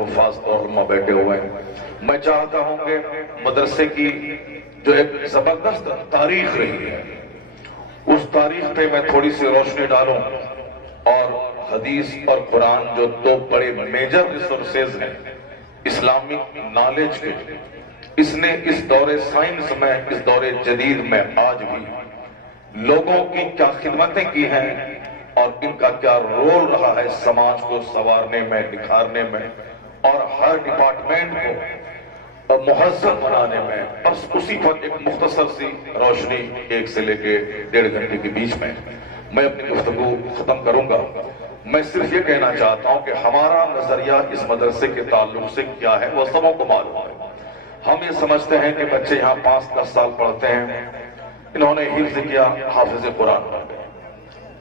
حفاظ اور علماء بیٹھے ہوئے ہیں، میں چاہتا ہوں کہ مدرسے کی جو ایک زبردست تاریخ رہی ہے اس تاریخ پہ میں تھوڑی سی روشنی ڈالوں، اور حدیث اور قرآن جو دو بڑے میجر ریسورسز ہیں اسلامک نالج کے، اس نے اس دور سائنس میں، اس دور جدید میں آج بھی لوگوں کی کیا خدمتیں کی ہیں اور ان کا کیا رول رہا ہے سماج کو سنوارنے میں، نکھارنے میں اور ہر ڈپارٹمنٹ کو مہذب بنانے میں، بس اسی پر ایک مختصر سی روشنی 1 سے لے کے 1.5 گھنٹے کے بیچ میں میں اپنی گفتگو ختم کروں گا۔ میں صرف یہ کہنا چاہتا ہوں کہ ہمارا نظریہ اس مدرسے کے تعلق سے کیا ہے وہ سبوں کو معلوم ہے۔ ہم یہ سمجھتے ہیں کہ بچے یہاں 5-10 سال پڑھتے ہیں، انہوں نے حفظ کیا، حافظ قرآن بن گئے،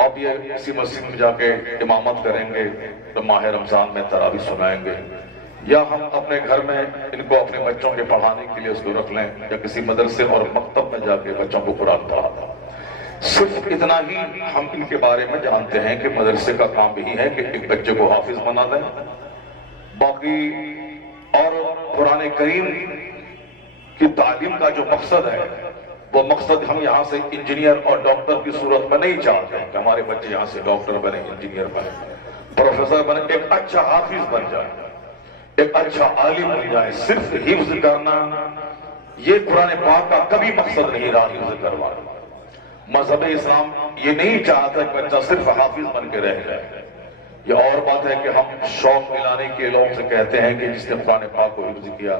اب یہ کسی مسجد میں جا کے امامت کریں گے، تو ماہ رمضان میں تراویح سنائیں گے، یا ہم اپنے گھر میں ان کو اپنے بچوں کے پڑھانے کے لیے اس کو رکھ لیں، یا کسی مدرسے اور مکتب میں جا کے بچوں کو قرآن پڑھا دیں۔ صرف اتنا ہی ہم ان کے بارے میں جانتے ہیں کہ مدرسے کا کام یہی ہے کہ ایک بچے کو حافظ بنا دیں، باقی اور قرآن کریم کی تعلیم کا جو مقصد ہے وہ مقصد ہم یہاں سے انجینئر اور ڈاکٹر کی صورت میں نہیں چاہتے کہ ہمارے بچے یہاں سے ڈاکٹر بنے، انجینئر بنے، پروفیسر بنے، ایک اچھا حافظ بن جائے، ایک اچھا عالم بن جائے۔ صرف حفظ کرنا یہ قرآن پاک کا کبھی مقصد نہیں رہا، حفظ کروانا۔ مذہب اسلام یہ نہیں چاہتا کہ بچہ صرف حافظ بن کے رہ جائے۔ یہ اور بات ہے کہ ہم شوق دلانے کے لوگوں سے کہتے ہیں کہ جس نے قرآن پاک کو حفظ کیا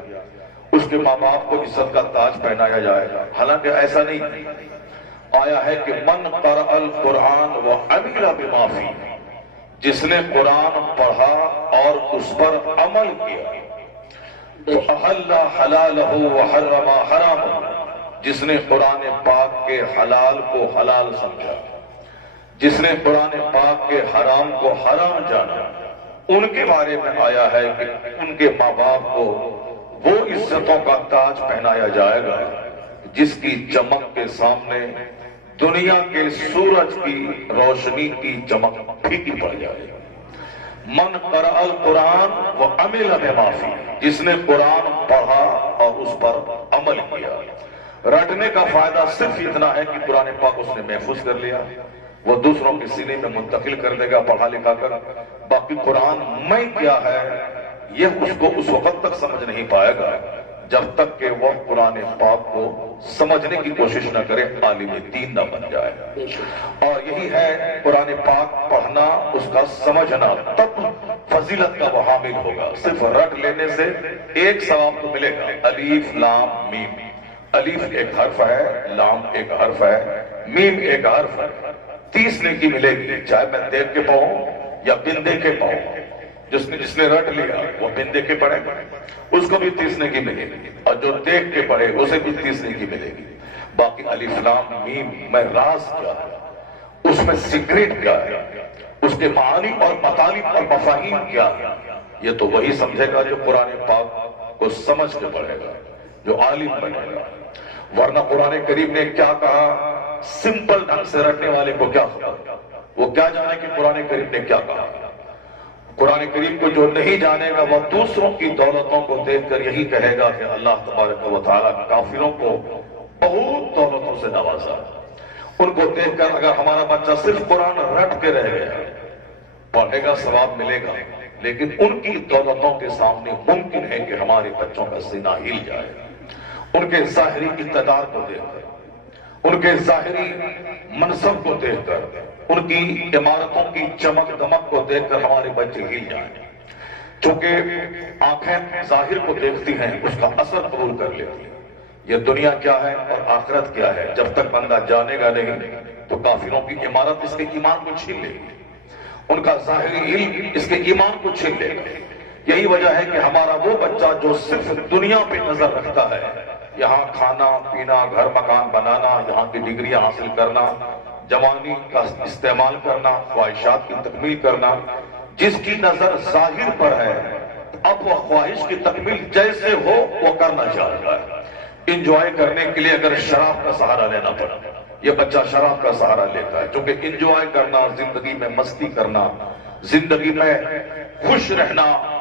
اس کے ماں باپ کو عزت کا تاج پہنایا جائے، حالانکہ ایسا نہیں آیا ہے کہ من قرأ القرآن وعمل بما فیہ، جس نے قرآن پڑھا اور اس پر عمل کیا، فأحل حلالہ وحرم حرامہ، جس نے قرآن پاک کے حلال کو حلال سمجھا، جس نے قرآن پاک کے حرام کو حرام جانا، ان کے بارے میں آیا ہے کہ ان کے ماں باپ کو وہ عزتوں کا تاج پہنایا جائے گا جس کی چمک کے سامنے دنیا کے سورج کی روشنی کی چمک پھیکی پڑ جائے گا۔ من قرأ القرآن وعمل بما فیہ، جس نے قرآن پڑھا اور اس پر عمل کیا۔ رٹنے کا فائدہ صرف اتنا ہے کہ قرآن پاک اس نے محفوظ کر لیا، وہ دوسروں کے سینے میں منتقل کر دے گا پڑھا لکھا کر، باقی قرآن میں کیا ہے یہ اس کو اس وقت تک سمجھ نہیں پائے گا جب تک کہ وہ قرآن پاک کو سمجھنے کی کوشش نہ کرے، عالم دین نہ بن جائے۔ اور یہی ہے قرآن پاک پڑھنا، اس کا سمجھنا، تب فضیلت کا وہ حامل ہوگا۔ صرف رٹ لینے سے ایک ثواب تو ملے گا، الف لام میم، الف ایک حرف ہے، لام ایک حرف ہے، میم ایک حرف ہے، 30 نیکی ملے گی، چاہے میں دیکھ کے پڑھوں یا بن دیکھ کے پڑھوں۔ جس نے رٹ لیا وہ بن دیکھ کے پڑھے گا، اس کو بھی 30 نیکی ملے گی، اور جو دیکھ کے پڑھے اسے بھی 30 نیکی ملے گی۔ باقی الف لام میم میں راز کیا ہے، اس میں سیکریٹ کیا ہے، اس کے معانی اور مطالب اور مفاہیم کیا ہے، یہ تو وہی سمجھے گا جو قرآن پاک کو سمجھ کے پڑھے گا، جو عالم بنے گا۔ ورنہ قرآن کریم نے کیا کہا، سمپل ڈھنگ سے رٹنے والے کو کیا خبر، وہ کیا جانے کہ قرآن کریم نے کیا کہا۔ قرآن کریم کو جو نہیں جانے گا وہ دوسروں کی دولتوں کو دیکھ کر یہی کہے گا کہ اللہ تبارک و تعالیٰ کافروں کو بہت دولتوں سے نوازا۔ ان کو دیکھ کر اگر ہمارا بچہ صرف قرآن رٹ کے رہ گیا، پڑھے گا ثواب ملے گا، لیکن ان کی دولتوں کے سامنے ممکن ہے کہ ہمارے بچوں کا سینہ ہل جائے، ان کے ظاہری اقتدار کو دیکھ کر، ان کے ظاہری منصب کو دیکھ کر، ان کی عمارتوں کی چمک دمک کو دیکھ کر ہمارے بچے ہل جائیں۔ چونکہ آنکھیں ظاہر کو دیکھتی ہیں، اس کا اثر قبول کر لیتی ہیں۔ یہ دنیا کیا ہے اور آخرت کیا ہے جب تک بندہ جانے گا نہیں تو کافروں کی عمارت اس کے ایمان کو چھین لے گی، ان کا ظاہری علم اس کے ایمان کو چھین لے گا۔ یہی وجہ ہے کہ ہمارا وہ بچہ جو صرف دنیا پہ نظر رکھتا ہے، یہاں کھانا پینا، گھر مکان بنانا، یہاں کی ڈگریاں حاصل کرنا، جوانی کا استعمال کرنا، خواہشات کی تکمیل کرنا، جس کی نظر ظاہر پر ہے، اب وہ خواہش کی تکمیل جیسے ہو وہ کرنا چاہتا ہے۔ انجوائے کرنے کے لیے اگر شراب کا سہارا لینا پڑا، یہ بچہ شراب کا سہارا لیتا ہے، چونکہ انجوائے کرنا، زندگی میں مستی کرنا، زندگی میں خوش رہنا،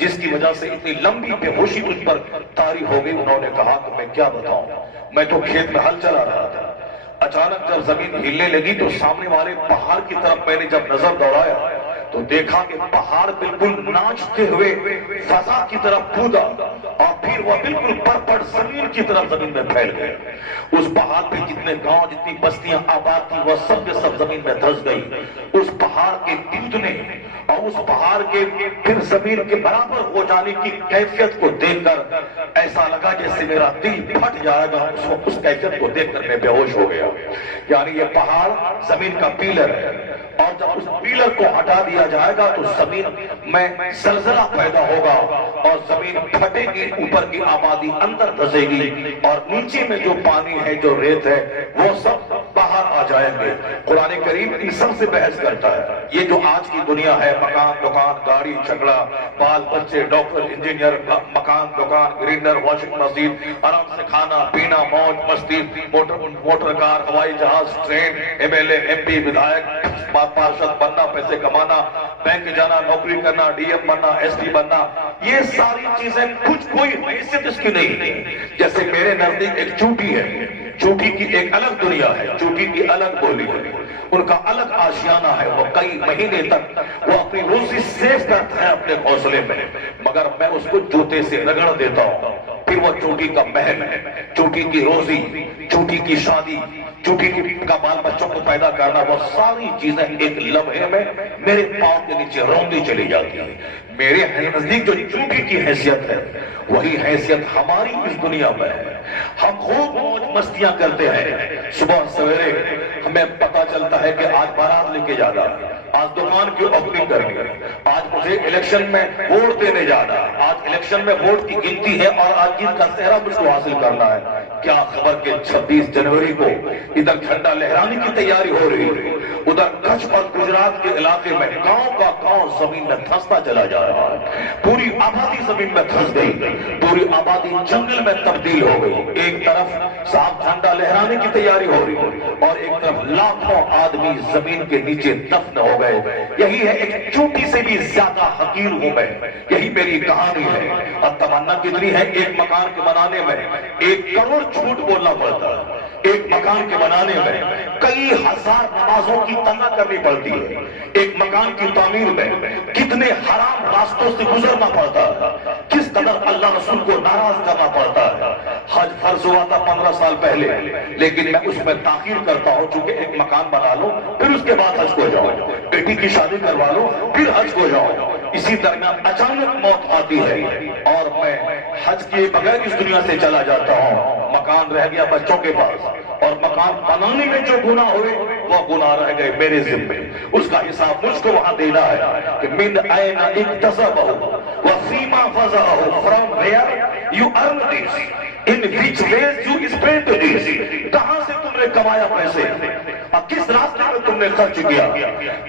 جس کی وجہ سے اتنی لمبی بے ہوشی تجھ پر طاری ہو گئی. انہوں نے کہا کہ میں کیا بتاؤں، میں تو کھیت میں ہل چلا رہا تھا. اچانک جب زمین ہلنے لگی تو سامنے والے پہاڑ کی طرف میں نے جب نظر دوڑایا تو دیکھا کہ پہاڑ بالکل ناچتے ہوئے فضا کی طرف کودا اور پھر وہ بالکل پر زمین کی طرف زمین میں پھیل گئے. اس پہاڑ پہ جتنے گاؤں جتنی بستیاں آباد تھی وہ سب کے سب زمین میں دھس گئی. اس پہاڑ کے ٹوٹنے اور اس پہاڑ کے پھر زمین کے برابر ہو جانے کی کیفیت کو دیکھ کر ایسا لگا جیسے میرا دل پھٹ جائے گا. اس کیفیت کو دیکھ کر میں بے ہوش ہو گیا. یعنی یہ پہاڑ زمین کا پیلر ہے اور جب اس پیلر کو ہٹا دیا جائے گا تو زمین میں زلزلہ پیدا ہوگا اور زمین پھٹے گی، اوپر کی آبادی اندر دھسے گی اور نیچے میں جو پانی ہے جو ریت ہے وہ سب باہر آ جائیں گے. قرآن کریم ان سب سے بحث کرتا ہے. یہ جو آج کی دنیا ہے، مکان دکان گاڑی جھگڑا بال بچے ڈاکٹر انجینئر، مکان دکان گرینڈر واشنگ مشین، آرام سے کھانا پینا موج مستی، موٹر کار ہوائی جہاز train, M L A M P ودھائک پارشد بننا پیسے کمانا بینک جانا نوکری کرنا ڈی ایم بننا ایس ٹی بننا، یہ ساری چیزیں کچھ کوئی حیثیت اس کی نہیں. جیسے میرے نزدیک ایک چوٹی ہے، چوٹی کی ایک الگ دنیا ہے، چوٹی کی الگ بولی ہے، ان کا الگ آشیانہ ہے. وہ کئی مہینے تک وہ اپنی روزی سیف کرتا ہے اپنے گھونسلے میں، مگر میں اس کو جوتے سے رگڑ دیتا ہوں. پھر وہ چوٹی کا محل ہے، چوٹی کی روزی، چوٹی کی شادی، چوٹی کا بال بچوں کو پیدا کرنا، وہ ساری چیزیں ایک لمحے میں میرے پاؤں کے نیچے روندی چلی جاتی ہے. میرے نزدیک جو چوٹی کی حیثیت ہے وہی حیثیت ہماری اس دنیا میں ہے. ہم خوب موج مستیاں کرتے ہیں، صبح سویرے ہمیں پتا چلتا ہے کہ آج بارات لے کے جانا، آج دکان کی اوپننگ کرنی ہے، آج مجھے الیکشن میں ووٹ دینے جانا، آج الیکشن میں ووٹ کی گنتی ہے اور آج جیت کا صحرا مجھ کو حاصل کرنا ہے. کیا خبر کہ 26 جنوری کو ادھر جھنڈا لہرانے کی تیاری ہو رہی ہے، ادھر کچھ اور گجرات کے علاقے میں گاؤں کا گاؤں زمین میں دھستا چلا جا رہا ہے. پوری آبادی زمین میں دھس گئی، پوری آبادی جنگل میں تبدیل ہو گئی. ایک طرف صاحب جھنڈا لہرانے کی تیاری ہو رہی اور ایک طرف لاکھوں آدمی زمین کے نیچے دفن ہو گئے. یہی ہے ایک چوٹی سے بھی زیادہ حقیر ہوں میں، یہی میری کہانی ہے. اور تمنا کتنی ہے، ایک مکان کے بنانے میں 1 کروڑ جھوٹ بولنا پڑتا ہے. ایک مکان کے بنانے میں کئی ہزار نمازوں کی تنگا کرنی پڑتی ہے. ایک مکان کی تعمیر میں کتنے حرام راستوں سے گزرنا پڑتا ہے، کس قدر اللہ رسول کو ناراض کرنا پڑتا ہے. حج فرض ہوا تھا 15 سال پہلے، لیکن میں اس میں تاخیر کرتا ہوں چونکہ ایک مکان بنا لو پھر اس کے بعد حج کو جاؤ، بیٹی کی شادی کروا لو پھر حج کو جاؤ. اسی درمیان اچانک موت آتی ہے اور میں حج کیے بغیر اس دنیا سے چلا جاتا ہوں. مکان رہ گیا بچوں کے پاس اور مکان بنانے میں جو گناہ ہوئے وہ گناہ رہ گئے میرے ذمے. اس کا حساب مجھ کو وہاں دینا ہے کہ من N اکتسبہ وفیما فزعہ، from where you earn this, in which ways you spent this. کہاں سے تم نے کمایا پیسے اور کس راستے میں تم نے خرچ کیا.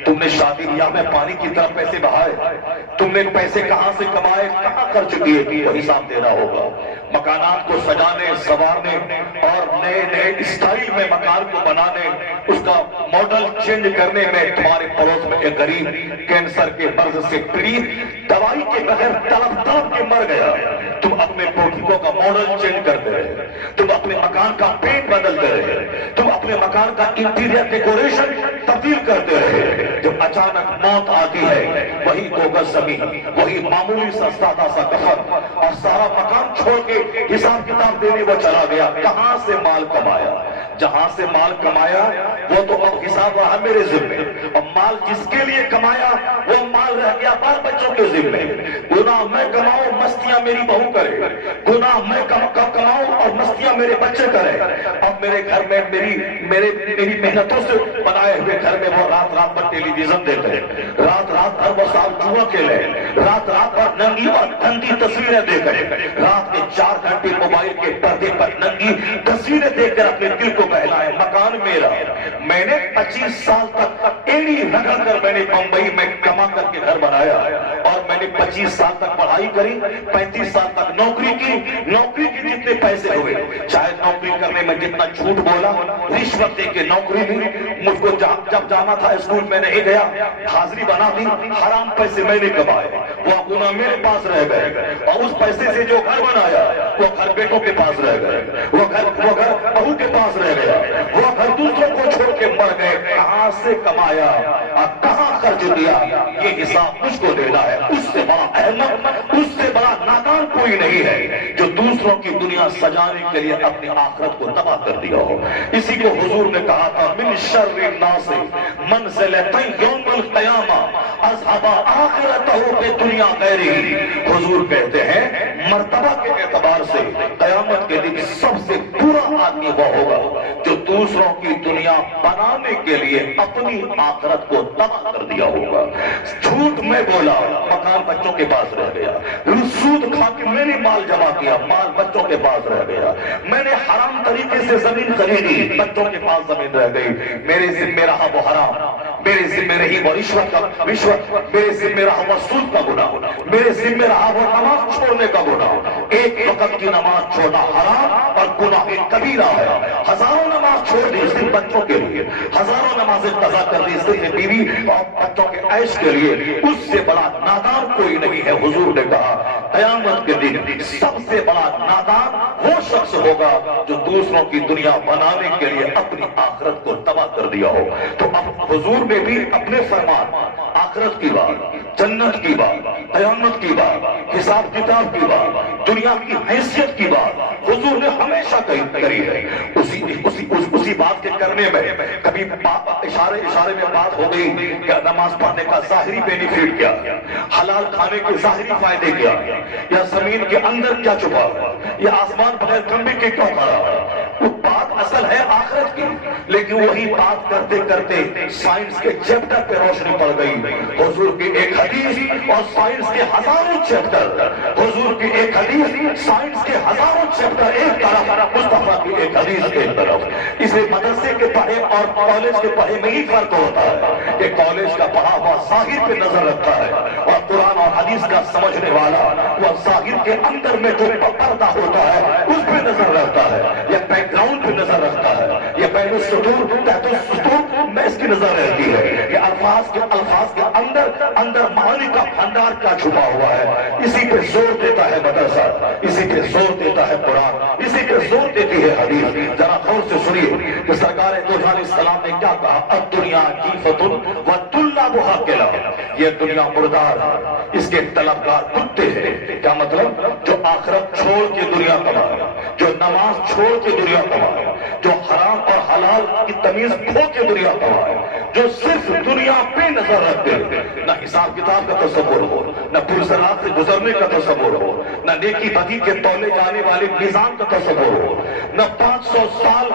تم نے شادی بیاہ میں پانی کی طرح پیسے بہائے، تم نے پیسے کہاں سے کمائے کہاں خرچ کیے، وہ حساب دینا ہوگا. مکانات کو سجانے سنوارنے اور نئے نئے اسٹائل میں مکان کو بنانے، اس کا ماڈل چینج کرنے میں تمہارے پڑوس میں ایک غریب کینسر کے مرض سے پریت دوائی کے بغیر تڑپ تڑپ کے مر گیا. تم اپنے پروٹیکوں کا ماڈل چینج کرتے رہے، تم اپنے مکان کا پینٹ بدلتے رہے، تم اپنے مکان کا انٹیریئر ڈیکوریشن تبدیل کرتے رہے. جب اچانک موت آتی ہے وہی 2 گز زمین، وہی معمولی سا سادہ سا کفن اور سارا مکان چھوڑ کے حساب کتاب دینے وہ چلا گیا. کہاں سے مال کمایا؟ جہاں سے مال کمایا وہ تو اب حساب رہا میرے ذمے، اور مال جس کے لیے کمایا وہ مال رہ گیا بال بچوں کے ذمے. گناہ میں کماؤں مستیاں میری بہو کرے، گناہ میں کماؤں اور مستیاں میرے بچے کرے. اب میرے گھر میں میری محنتوں سے بنائے ہوئے گھر میں وہ رات رات پر ٹیلی ویژن دیتے ہیں، رات رات بھر وہ سال جوا کھیلے، رات رات بھر ننگی اور گندی تصویریں دیکھ کر، رات کے 4 گھنٹے موبائل کے پردے پر ننگی تصویریں دیکھ کر اپنے دل کو بہلائے. مکان میرا، میں نے 25 سال تک ایڑی رگڑ کر میں نے بمبئی میں کما کر کے گھر بنایا اور میں نے 25 سال تک پڑھائی کری، 35 سال تک نوکری کی. نوکری کے جتنے پیسے ہوئے چاہے نوکری کرنے میں جتنا جھوٹ بولا، رشوت دے کے نوکری لی، مجھ کو جب جانا تھا اسکول میں نہیں گیا، حاضری بنا دی، حرام پیسے میں نے کمائے، وہ گناہ میرے پاس رہ گئے، اور اس پیسے سے جو گھر بنایا وہ گھر بیٹوں کے پاس رہ گئے، وہ گھر بہو کے پاس رہ گیا، وہ گھر دوسروں کو چھوڑ کے مر گئے، کہاں سے کمایا اور کہاں خرچ دیا، یہ حساب مجھ کو دینا ہے۔ اس سے بڑا احمق، اس سے بڑا نادان کوئی نہیں ہے جو دوسروں کی دنیا سجانے کے لیے اپنی آخرت کو تباہ کر دیا ہو۔ اسی کو حضور نے کہا تھا من شر الناس منزلتین یوم القیامہ اصحاب آخرتہ بدنیا غیرہ۔ حضور کہتے ہیں مرتبہ کے اعتبار سے قیامت کے دن سب سے برا آدمی وہ ہوگا جو دوسروں کی دنیا بنانے کے لیے اپنی آخرت کو تباہ کر دیا ہوگا۔ جھوٹ میں بولا، مکان بچوں کے پاس رہ گیا، سود کھا کے میں نے مال جمع کیا، مال بچوں کے پاس رہ گیا، میں نے حرام طریقے سے زمین خریدی، بچوں کے پاس زمین رہ گئی، میرے ذمہ رہا وہ حرام، میرے ذمہ رہی وہ رشوت، میرے ذمہ رہا وہ سود کا گناہ، میرے ذمہ رہا وہ نماز چھوڑنے کا گناہ۔ ایک وقت کی نماز چھوڑنا حرام اور گناہ کبیرہ ہے۔ ہزاروں نماز چھوڑ دی اس دن بچوں کے لیے، ہزاروں نمازیں قضا کر دی اس دن بیوی اور بچوں کے عیش کے لیے، اس سے بڑا نادان کوئی نہیں ہے۔ حضور نے کہا قیامت کے دن سب سے بڑا نادان وہ شخص ہوگا جو دوسروں کی دنیا بنانے کے لیے اپنی آخرت کو تباہ کر دیا ہو۔ تو اب حضور نے بھی اپنے فرمان، آخرت کی بات، جنت کی بات، قیامت کی بات، حساب کتاب کی بات، دنیا کی حیثیت کی بات حضور نے ہمیشہ کری ہے۔ اسی بات کے کرنے میں کبھی اشارے میں بات ہو گئی کہ نماز پڑھنے کا ظاہری بینیفٹ کیا، حلال کھانے کے ظاہری فائدے کیا، یا زمین کے اندر کیا چھپا، یا آسمان بغیر کھمبے کے کیوں کھڑا۔ وہ بات اصل ہے آخرت کی، لیکن وہی بات کرتے کرتے سائنس کے چیپٹر پہ روشنی پڑ گئی۔ حضور کی ایک حدیث اور سائنس کے ہزاروں چیپٹر، حضور کی ایک حدیث، سائنس کے ہزاروں چیپٹر ایک طرف، مصطفیٰ کی ایک حدیث ایک طرف۔ اسے مدرسے کے پڑھے اور کالج کے پڑھے میں ہی فرق ہوتا ہے کہ کالج کا پڑھا ہوا ظاہر پہ نظر رکھتا ہے اور قرآن اور حدیث کا سمجھنے والا وہ ظاہر کے اندر میں جو پردہ ہوتا ہے اس پہ نظر رکھتا ہے، یا بیک گراؤنڈ پہ نظر رکھتا ہے، یا بین السطور تحت السطور میں اس کی نظر رہتی ہے، یا الفاظ کے اندر معانی کا بھنڈار کیا چھپا ہوا ہے۔ اسی پہ زور دیتا ہے مدرسہ، اسی پہ زور دیتا ہے قرآن، اسی پہ زور دیتی ہے حدیث۔ ذرا غور سے سنیے کہ سرکار دو جہان السلام نے کیا کہا، الدنیا جیفۃ وطلابھا کلاب، یہ دنیا مردار ہے، اس کے طلبگار کتے ہیں۔ کیا مطلب؟ جو آخرت چھوڑ کے دنیا کمائے، جو نماز چھوڑ کے دنیا کمائے، جو حرام اور حلال کی تمیز کھو کے دنیا کمائے، جو صرف دنیا پہ نظر رکھتے، نہ حساب کتاب کا تصور ہو، نہ پرزرات سے گزرنے کا تصور ہو، نہ نیکی بدی کے تولے جانے والے میزان کا تصور ہو، نہ 500 سال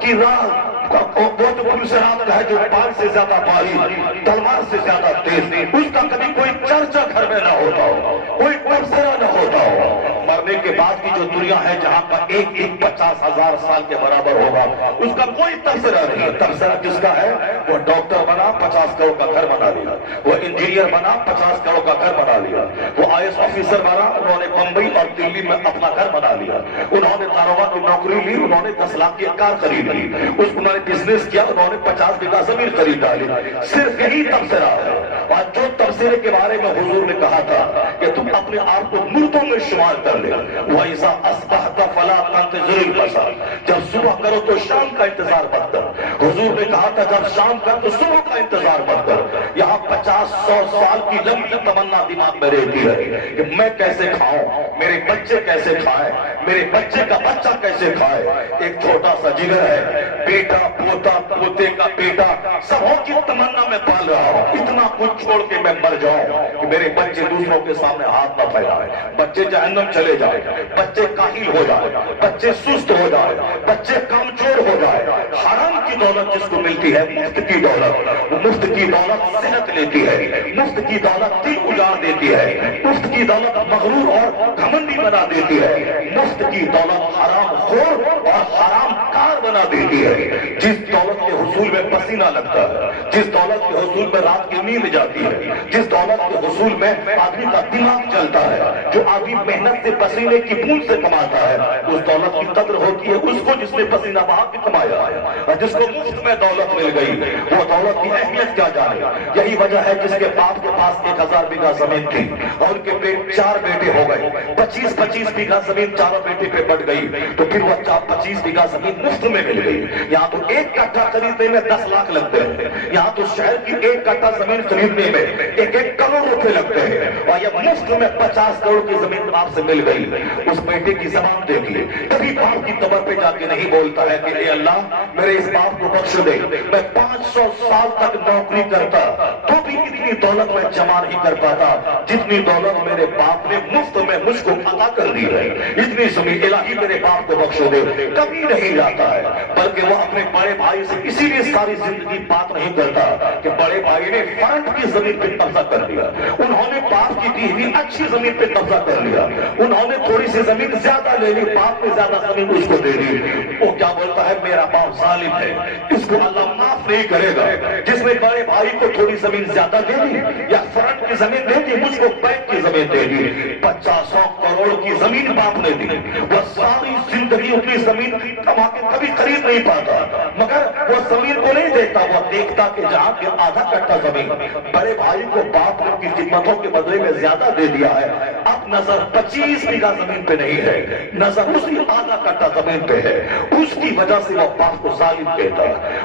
کی راہ وہ تو پرزرات کا ہے جو پان سے زیادہ باری، تلوار سے زیادہ تیز، اس کا کبھی کوئی چرچا گھر میں نہ ہوتا ہو، کوئی تبصرہ نہ ہوتا ہو۔ مرنے کے بعد کی جو دنیا ہے جہاں کا ایک 50,000 سال کے برابر ہوگا، اس کا کوئی تبصرہ نہیں۔ تبصرہ جس کا ہے وہ ڈاکٹر بنا 50 کروڑ کا گھر بنا لیا، وہ انجینئر بنا 50 کروڑ کا گھر بنا لیا، وہ IAS آفیسر بنا، انہوں نے بمبئی اور دلی میں اپنا گھر بنا لیا، انہوں نے داروغہ کی نوکری لی، انہوں نے 10 لاکھ کی کار خرید لی، انہوں نے بزنس کیا، انہوں نے 50 بیگھہ زمین خرید ڈالی۔ صرف یہی تبصرہ ہے۔ اور جو تبصرے کے بارے میں حضور نے کہا تھا کہ تم اپنے آپ کو مردوں میں شمار کر لے، وَإِذَا أَصْبَحْتَ فَلَا تَنْتَظِرِ الْمَسَاءَ، جب صبح کرو تو شام کا انتظار مت کر۔ حضور نے کہا تھا جب شام کر تو صبح کا انتظار مت کر۔ یہاں 50-100 سال کی لمبی تمنا دماغ میں رہتی ہے کہ میں کیسے کھاؤں، میرے بچے کیسے کھائیں، میرے بچے کا بچہ کیسے کھائے۔ ایک چھوٹا سا جگر ہے، بیٹا پوتا پوتے کا بیٹا سبوں کی تمنا میں پال رہا ہوں، اتنا کچھ چھوڑ کے میں مر جاؤں کہ میرے بچے دوسروں کے سامنے ہاتھ نہ پھیلائے، بچے جہنم چلے جائے، بچے کاہل ہو جائے، بچے سست ہو جائے، بچے کمزور ہو جائے۔ حرام کی دولت جس کو ملتی ہے، مفت کی دولت، مفت کی دولت صحت لیتی ہے، مفت کی دولت دل اجاڑ دیتی ہے، مفت کی دولت مغرور اور گھمنڈی بنا دیتی ہے، مفت کی دولت حرام خور اور حرام کار بنا دیتی ہے۔ جس دولت کے حصول میں پس پسینہ لگتا ہے، جس دولت کے حصول میں رات کی نیند جاتی ہے، جس دولت کے حصول میں آدمی کا دماغ چلتا ہے، جو آدمی محنت سے پسینے کی بوند سے کماتا ہے، اس دولت کی قدر ہوتی ہے اس کو جس نے پسینہ بہا کے کمایا ہے، اور جس کو مفت میں دولت مل گئی وہ دولت کی اہمیت کیا جانے۔ یہی وجہ ہے جس کے باپ کے پاس 1000 بیگھہ زمین تھی اور ان کے 4 بیٹے ہو گئے، 25 بیگھہ زمین چاروں بیٹے پہ بٹ گئی، تو پھر وہ 25 بیگھہ زمین مفت میں مل گئی۔ یہاں تو 1 کٹھا خریدنے میں 10 لاکھ لگتے ہیں، یہاں تو شہر کی 1 کٹھا زمین خریدنے میں 1 کروڑ روپے لگتے ہیں، اور یہ مفت میں 50 کروڑ کی زمین باپ سے مل گئی۔ اس بیٹے کی زبان دیکھیے، کبھی باپ کی قبر پہ جا کے نہیں بولتا ہے کہ اے اللہ میرے اس باپ کو بخش دے، میں 500 سال تک نوکری کرتا تو بھی اتنی دولت میں جمع نہیں کر پاتا جتنی دولت میرے باپ نے مفت میں مجھ کو عطا کر دی ہے، اتنی زمین الہی میرے باپ کو بخش دے، کبھی نہیں جاتا ہے، بلکہ وہ اپنے بڑے بھائی سے اسی لیے ساری زندگی بات نہیں کرتا کہ بڑے بھائی نے فرنٹ کی زمین پہ قبضہ کر لیا، انہوں نے باپ کی دی ہوئی اچھی زمین پہ قبضہ کر لیا، انہوں نے تھوڑی سی زمین زیادہ لے لی، باپ نے زیادہ زمین اس کو دے دی۔ وہ کیا بولتا ہے میرا باپ ظالم ہے، اس کو اللہ معاف نہیں کرے گا، جس نے بڑے بھائی کو تھوڑی زمین زیادہ دے دی یا فرنٹ کی زمین دے دی، مجھ کو بینک کی زمین دے دی، 50 کروڑ کی زمین باپ نے دی، وہ ساری زندگی اپنی زمین کما کے کبھی خرید نہیں پاتا، مگر وہ زمین کو نہیں دیکھتا، وہ دیکھتا کہ جہاں کے آدھا کٹھا زمین بڑے بھائی کو باپ نے کی خدمتوں کے بدلے میں زیادہ دے دیا ہے، اب نظر 25 بیگھہ زمین پہ نہیں ہے، نظر اسی آدھا کٹھا زمین پہ ہے، اس کی وجہ سے وہ باپ کو ظالم کہتا،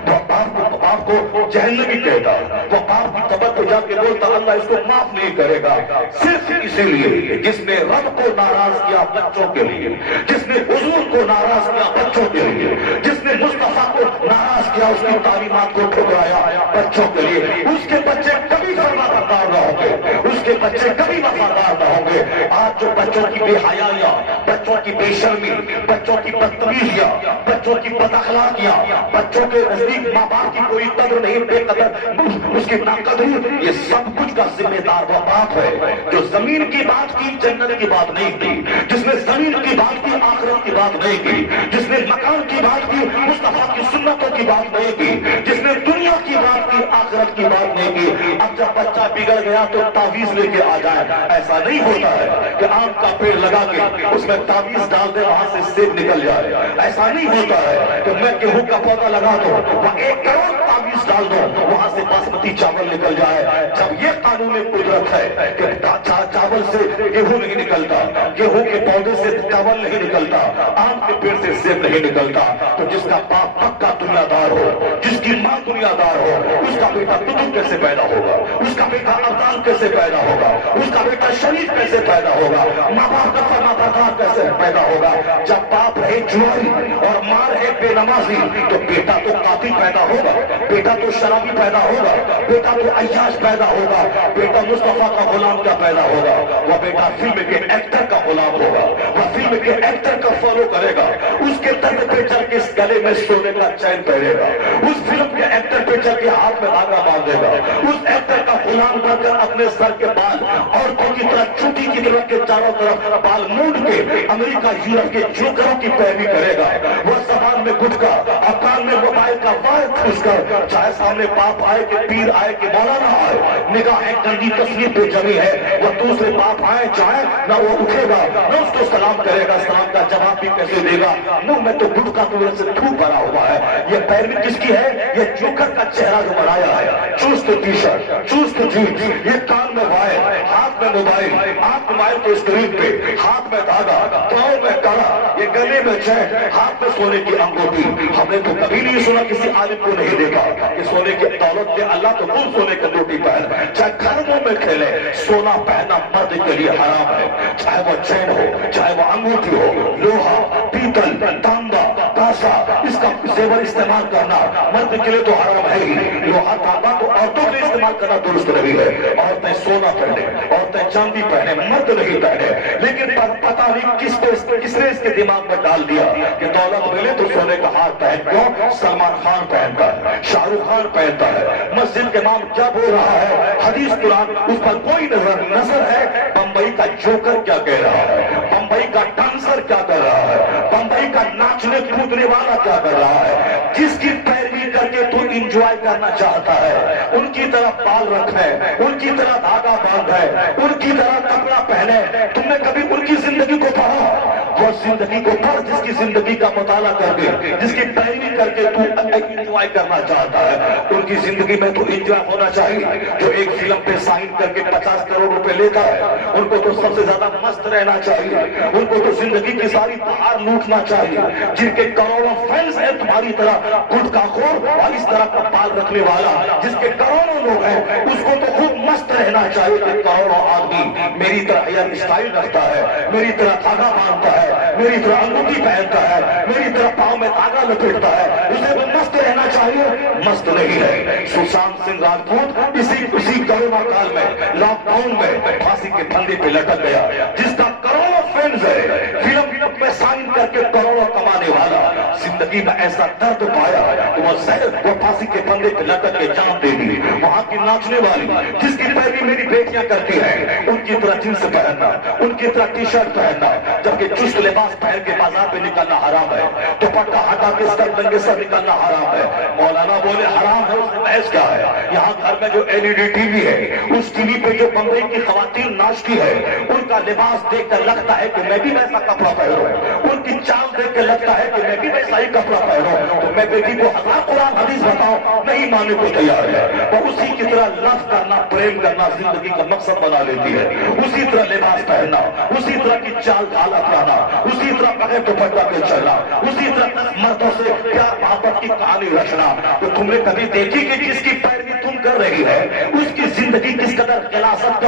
وہ باپ کو جہنمی کہتا، وہ باپ کی قبر پہ جا کے بولتا اللہ اس کو معاف نہیں کرے گا، صرف اسی لیے جس نے رب کو ناراض کیا بچوں کے لیے، جس نے حضور کو ناراض کیا بچوں کے لیے، جس نے مصطفیٰ کو ناراض کیا اس کی تعلیمات کو ٹھکرایا بچوں کے لیے، اس کے بچے کبھی فرمانبردار نہ ہوں گے، اس کے بچے کبھی وفادار نہ ہوں گے۔ آج جو بچوں کی بے حیائیاں، بچوں کی بے شرمی، بچوں کی بدتمیزیاں، بچوں کی بد اخلاقیاں، بچوں کے نزدیک ماں باپ کی کوئی قدر نہیں، بے قدر اس کی ناقدری، یہ سب کچھ کا ذمہ دار وہ باپ ہے جو زمین کی بات کی جنت کی بات نہیں کی، جس نے زمین کی بات کی آخرت کی بات نہیں کی، جس نے مکان کی بات کی مصطفیٰ کی سنتوں کی بات نہیں کی، جس نے دنیا کی بات کی آخرت کی بات نہیں کی۔ اب جب بچہ بگڑ گیا تو تعویذ لے کے آ جائے، ایسا نہیں ہوتا ہے کہ آم کا پیڑ لگا کے اس میں تعویذ ڈال دے وہاں سے سیب نکل جائے، ایسا نہیں ہوتا ہے کہ میں گیہوں کا پودا لگا دوں وہ 1 کروڑ تعویذ ڈال دو وہاں سے باسمتی چاول نکل جائے۔ جب یہ قانون قدرت ہے کہ چاول سے گیہوں نہیں نکلتا، گیہوں کے پودے سے چاول نہیں نکلتا، آم کے پیڑ سے سیب نہیں نکلتا، تو جس کا باپ پکا دنیا دار ہو، جس کی ماں دنیا دار ہو، اس کا بیٹا قطب کیسے پیدا ہوگا، اس کا بیٹا ابدال کیسے پیدا ہوگا، اس کا بیٹا شریف کیسے پیدا ہوگا، ماں باپ کا فرمانبردار کیسے پیدا ہوگا؟ جب باپ ہے جواری اور ماں ہے بے نمازی تو بیٹا تو قاتل پیدا ہوگا، بیٹا تو شرابی پیدا ہوگا، بیٹا تو عیاش پیدا ہوگا، بیٹا مصطفیٰ کا غلام کا پیدا ہوگا، وہ بیٹا فلم کے ایکٹر کا غلام ہوگا، وہ فلم کے ایکٹر کا فالو کرے گا، اس کے درد پہ چل کے اس گلے میں سونے کا چین پہنے گا، اس فلم کے ایکٹر پہ چل کے ہاتھ میں دھاگا باندھے گا، اس ایکٹر کا غلام بن کر اپنے سر کے بال عورتوں کی طرح چوٹی کی طرف کے چاروں طرف بال مونڈ کے امریکہ یورپ کے جوکروں کی پیروی کرے گا، وہ زبان میں گٹکا اور کان میں موبائل کا وائر کھوس کر چاہے سامنے باپ آئے کہ پیر آئے کہ مولانا آئے، نگاہیں گندی تصویر پہ جمی ہے، وہ دوسرے باپ آئے چاہے نہ وہ اٹھے گا نہ اس کو سلام کرے گا، سلام کا جواب بھی کیسے دے گا؟ منہ میں تو گٹکا تو سے تھوک بھرا ہوا ہے۔ یہ پیروی کس کی ہے؟ یہ جوکر کا چہرہ جو بنایا ہے، چوست ٹی شرٹ، چوست جینس، یہ کان میں وائر، ہاتھ میں موبائل، آنکھ موبائل کے اسکرین پہ، ہاتھ میں دھاگا، پاؤں میں کڑا، یہ گلے میں چین، ہاتھ میں سونے کی انگوٹھی۔ ہم نے تو کبھی نہیں سنا کسی عالم کو نہیں دیکھا کہ سونے کی دولت دے اللہ تو کون سونے کی انگوٹھی پہن، چاہے گھروں میں کھیلے، سونا پہننا مرد کے لیے حرام ہے، چاہے وہ چین ہو، چاہے وہ انگوٹھی ہو، لوہا، پیتل، تانبا، کاسا، اس کا زیور استعمال کرنا مرد کے لیے تو حرام ہے ہی۔ لوہا تانبا تو عورتوں کے استعمال کرنا درست نہیں ہے، عورتیں سونا پہنے، عورتیں چاندی پہنے، مرد نہیں پہنے۔ لیکن پتہ نہیں کس نے اس کے دماغ میں ڈال دیا کہ دولت ملے تو سونے کا ہاتھ پہن، کیوں؟ سلمان خان پہنتا ہے، شاہ رخ خان پہنتا ہے، مسجد کے امام کیا بول رہا ہے، حدیث قرآن اس پر کوئی نظر ہے؟ بمبئی کا جوکر کیا کہہ رہا ہے، بمبئی کا ڈانسر کیا کر رہا ہے، بمبئی کا ناچنے کودنے والا کیا کر رہا ہے؟ جس کی پیروی کر کے تو انجوائے کرنا چاہتا ہے، ان کی طرح بال رکھے، ان کی طرح دھاگا باندھے، ان کی طرح کپڑا پہنے. تم نے کبھی ان کی زندگی کو پڑھا؟ وہ زندگی کو پڑھ جس کی زندگی کا مطالعہ کر کے، جس کی پیروی کر کے تو انجوائے کرنا چاہتا ہے. ان کی زندگی میں تو انجوائے ہونا چاہیے. جو ایک فلم پہ سائن کر کے 50 کروڑ روپے لیتا ہے، ان کو تو سب سے زیادہ مست رہنا چاہیے. ان کو تو زندگی کی ساری بہار لوٹنا چاہیے. جن کے کروڑوں فینس ہیں تمہاری طرح گٹکا خور اور اس طرح کا بال رکھنے والا، جس کے کروڑوں لوگ ہیں، اس کو تو خوب مست رہنا چاہیے کہ کروڑوں آدمی میری طرح ہیئر اسٹائل رکھتا ہے، میری طرح دھاگا باندھتا ہے، میری طرح انگوٹھی پہنتا ہے، میری طرح پاؤں میں دھاگا لپیٹتا ہے. اسے تو مست رہنا چاہیے، مست نہیں ہے. سشانت سنگھ راجپوت اسی کورونا کال میں، لاک ڈاؤن میں پھانسی کے پھندے پہ لٹک گیا. جس کا کروڑوں فینس ہے، فلم میں سائن کر کے کروڑوں کمانے والا، زندگی میں ایسا درد پایا وہ پھانسی کے پھندے پہ لٹک کے جان دے دی. وہاں کی ناچنے والی جس کی پیروی میری بیٹیاں کرتی ہیں، ان کی طرح جینس پہننا، ان کی طرح ٹی شرٹ پہننا، جبکہ چست لباس پہن کے بازار پہ نکلنا حرام ہے. دوپٹہ ہٹا کے سر ننگے سر نکلنا حرام ہے. مولانا بولے حرام ہے، اس میں بحث کیا ہے؟ یہاں گھر میں جو LED ٹی وی ہے، اس ٹی وی پہ جو بمبئی کی خواتین ناچتی ہے، ان کا لباس دیکھ کر لگتا ہے کہ میں بھی ویسا کپڑا پہنوں، ان کی چال دیکھ کے لگتا ہے کہ میں بھی ویسا ہی کپڑا پہنوں. تو میں بیٹی کو 1000 قرآن حدیث بتاؤں، نہیں ماننے کو تیار ہے. وہ اسی کی طرح لو کرنا، پریم کرنا زندگی کا مقصد بنا لیتی ہے. اسی طرح لباس پہننا، اسی طرح کی چال ڈھال اپنانا، اسی طرح بغیر دوپٹہ کے چلنا، اسی طرح مردوں سے پیار محبت کی کہانی رچنا. تو تم نے کبھی دیکھی کہ جس کی پیروی تم کر رہی ہے، اس کی زندگی کس قدر غلاظت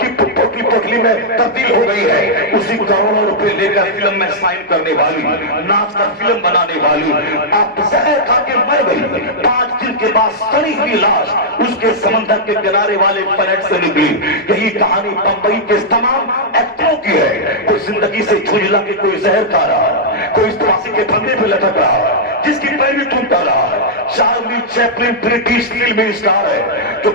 کی پوٹلی میں تبدیل ہو گئی ہے؟ اسی کروڑوں روپے لے کر فلم میں سائن کرنے والی، ناچ کر فلم بنانے والی، آپ زہر کھا کے مر گئی. 5 دن کے بعد سڑی ہوئی لاش اس کے سمندر کے کنارے والے پلیٹ سے نکلی. یہی کہانی بمبئی کے تمام ایکٹروں کی ہے. کوئی زندگی سے جھنجلا کے کوئی زہر کھا رہا ہے، کوئی اس پھانسی کے پھندے پہ لٹک رہا ہے. جس کی پیروی تم کر رہا ہے. Charlie Chaplin British film star ہے، جو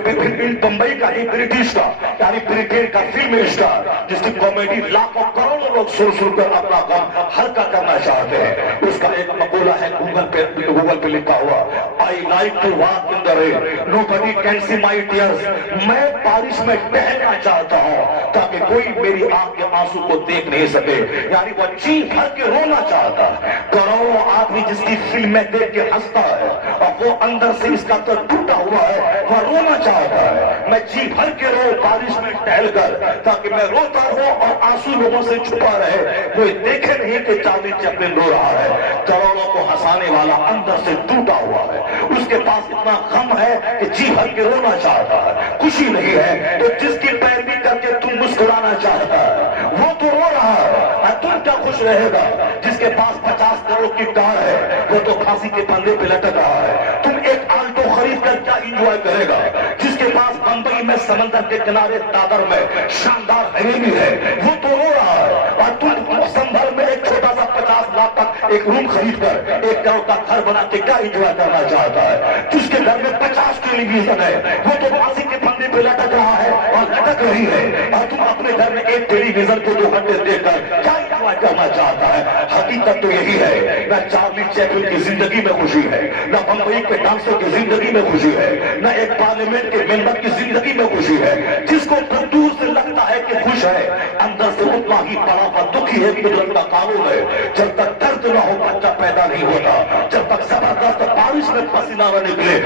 بمبئی کا ہی برٹش کا یعنی برٹن کا فلم اسٹار، جس کی کامیڈی لاکھوں کروڑوں لوگ سن کر اپنا غم ہلکا کرنا چاہتے ہیں. اس کا ایک مقولہ ہے گوگل پہ لکھا ہوا، I like to walk in the rain, nobody can see my tears. میں بارش میں ٹہلنا چاہتا ہوں تاکہ کوئی میری آنکھ کے آنسو کو دیکھ نہیں سکے. یعنی وہ جی بھر کے رونا چاہتا ہے. کروڑوں آدمی جس کی فلم میں دیکھ کے ہنستا ہے اور وہ اندر سے اس کا تو ٹوٹا ہوا ہے، وہ رونا چاہتا ہے. میں جی بھر کے رو بارش میں ٹہل کر تاکہ میں روتا ہوں اور آنسو لوگوں سے چھپا رہے، کوئی دیکھے نہیں کہ چارلی چیپلن رو رہا ہے. کروڑوں کو ہنسانے والا اندر سے ٹوٹا ہوا ہے. اس کے پاس اتنا غم ہے کہ جی بھر کے رونا چاہتا ہے، خوشی نہیں ہے. تو جس کی پیروی کر کے تم مسکرانا چاہتا ہے، وہ تو رو رہا ہے، اور تم کیا خوش رہے گا؟ جس کے پاس 50 کروڑ کی کار ہے، وہ تو پھانسی کے پھندے پہ لٹک رہا ہے. تم ایک آلٹو خرید کر کیا انجوائے کرے گا؟ جس کے پاس بمبئی میں سمندر کے کنارے دادر میں شاندار حویلی ہے، وہ تو رو رہا ہے. اور تم سنبھل میں ایک چھوٹا سا 50 لاکھ تک ایک روم خرید کر 1 کروڑ کا گھر بنا کے کیا انجوائے کرنا چاہتا ہے؟ جس کے گھر میں 50 ٹیلی ویژن ہے، وہ تو پھانسی کے پھندے پہ لٹک رہا ہے اور لٹک رہی ہے. اور تم اپنے گھر میں ایک ٹیلی ویژن کو 2 گھنٹے دیکھ کر کیا انجوائے کرنا چاہتا ہے؟ حقیقت تو یہی ہے، نہ چارلی چیپلن کی زندگی میں خوشی ہے، نہ بمبئی کے ڈانسر کی زندگی میں خوشی ہے، نہ ایک پارلیمنٹ کے ممبر کی زندگی میں خوشی ہے. جس کو دور سے لگتا ہے کہ خوش ہے، اندر سے اتنا ہی بڑا اور دکھی ہے. قدرت کا قانون ہے، جب تک درد نہ ہو بچہ پیدا نہیں ہوتا. جب تک زبردست بارش میں پسینہ نہ نکلے،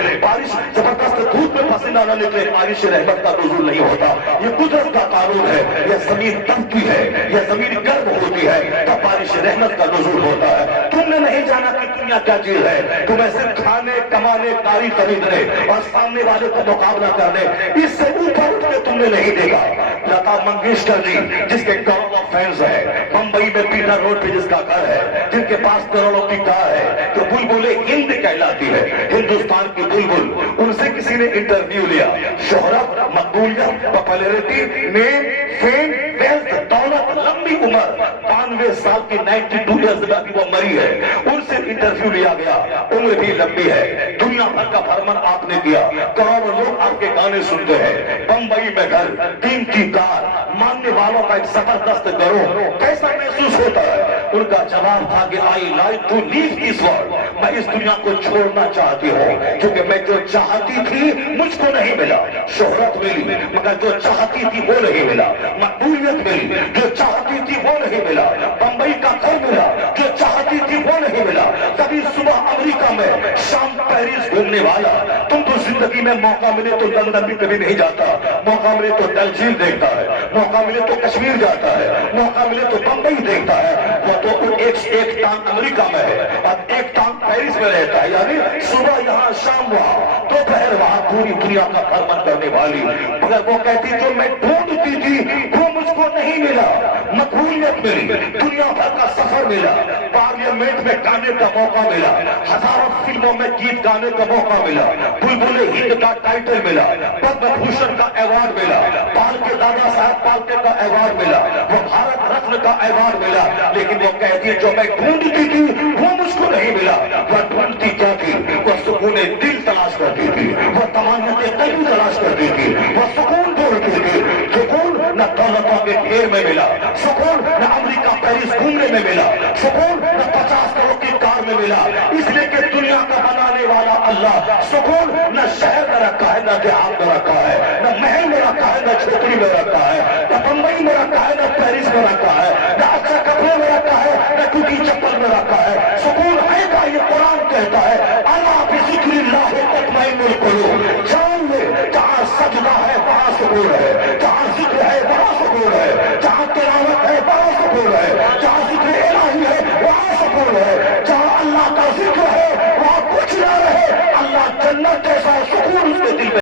زبردست دھوپ میں پسینہ نہ نکلے، بارش رحمت کا نزول نہیں ہوتا. یہ قدرت کا قانون ہے. یہ زمین تپتی ہے، یہ زمین گرم ہوتی ہے، تب بارش رحمت کا نزول ہوتا ہے. تم نے نہیں جانا کہ دنیا کیا چیز ہے. تمہیں صرف کھانے کمانے کاری خریدنے اور سامنے والے کو مقابلہ کرنے، اس سے اوپر اٹھ کے تم نے نہیں دیکھا. لتا منگیشکر جی جس کے کروڑوں فینس ہیں، بمبئی میں پیٹر روڈ پہ جس کا گھر ہے، جن کے پاس کروڑوں کی کار ہے، جو بلبل ہند کہلاتی ہے، ہندوستان کی بلبل. ان سے کسی نے انٹرویو لیا. شہرت، مقبولیت، پاپولیرٹی، نیم، فیم، ویلتھ، دولت، لمبی عمر، 92 سال کی 92 ایئرز میں ابھی وہ مری ہے. ان سے انٹرویو لیا گیا. عمر بھی لمبی ہے، دنیا دنیا بھر کا بھرمن آپ نے کیا، کروڑوں لوگ آپ کے گانے سنتے ہیں، بمبئی میں گھر، قیمتی کار، ماننے والوں کا ایک زبردست گروہ، کیسا محسوس ہوتا ہے؟ ان کا جواب تھا کہ I like to live this world, میں اس دنیا کو چھوڑنا چاہتی ہوں، کیونکہ میں جو چاہتی تھی مجھ کو نہیں ملا، شہرت ملی مگر جو چاہتی تھی وہ نہیں ملا، مقبولیت ملی جو چاہتی تھی وہ نہیں ملا، بمبئی کا گھر ملا جو چاہتی تھی وہ نہیں ملا، کبھی صبح امریکہ میں، شام پیرس گھومنے والا، تم تو زندگی میں موقع ملے تو لندن بھی کبھی نہیں جاتا، موقع ملے تو ڈل جھیل دیکھتا ہے، موقع ملے تو کشمیر جاتا ہے، موقع ملے تو بمبئی دیکھتا ہے، وہ تو ایک ٹانگ امریکہ میں ہے اور ایک ٹانگ پیرس میں رہتا ہے، یعنی صبح یہاں شام وہاں دوپہر وہاں، پوری دنیا کا بھرمن کرنے والی، مگر وہ کہتی جو میں ڈھونڈتی تھی وہ مجھ کو نہیں ملا، مقبولیت ملی، دنیا بھر کا سفر ملا، پارلیمنٹ میں گانے کا موقع ملا، ہزاروں فلموں میں گیت گانے کا موقع ملا، بلبل ہند کا ٹائٹل ملا، پدم بھوشن کا ایوارڈ ملا، پالکے دادا صاحب پالکے کا ایوارڈ ملا، وہ بھارت رتن کا ایوارڈ ملا، لیکن وہ کہتی ہے جو میں ڈھونڈتی تھی وہ مجھ کو نہیں ملا، وہ ڈھونڈتی کیا تھی؟ وہ سکون دل تلاش کرتی تھی، وہ طمانینت قلب تلاش کرتی تھی، وہ سکون ڈھونڈتی تھی، سکون نہ دولتوں کے ڈھیر میں ملا، سکون نہ امریکہ پیرس گھومنے میں ملا، سکون نہ 50 کروڑ کی کار میں ملا، اس لیے کہ دنیا کا بنانے والا اللہ سکون نہ شہر میں رکھا ہے، نہ دیہات میں رکھا ہے، نہ محل میں رکھا ہے، نہ جھوپڑی میں رکھا ہے، نہ بمبئی میں رکھا ہے، نہ پیرس میں رکھا ہے، نہ اچھے کپڑے میں رکھا ہے، نہ ٹوٹی چپل میں رکھا ہے، سکون ہے کا یہ قرآن کہتا ہے، الا بذکر اللہ تطمئن القلوب، جان لے جہاں سجدہ ہے وہاں سکون ہے، جہاں ذکر ہے وہاں سکون ہے، جہاں تلاوت ہے وہاں سکون ہے، جہاں ذکر الہی ہے وہاں سکون ہے، جہاں اللہ کا ذکر ہے وہاں کچھ نہ رہے، اللہ جنت جیسا سکون اس کے دل میں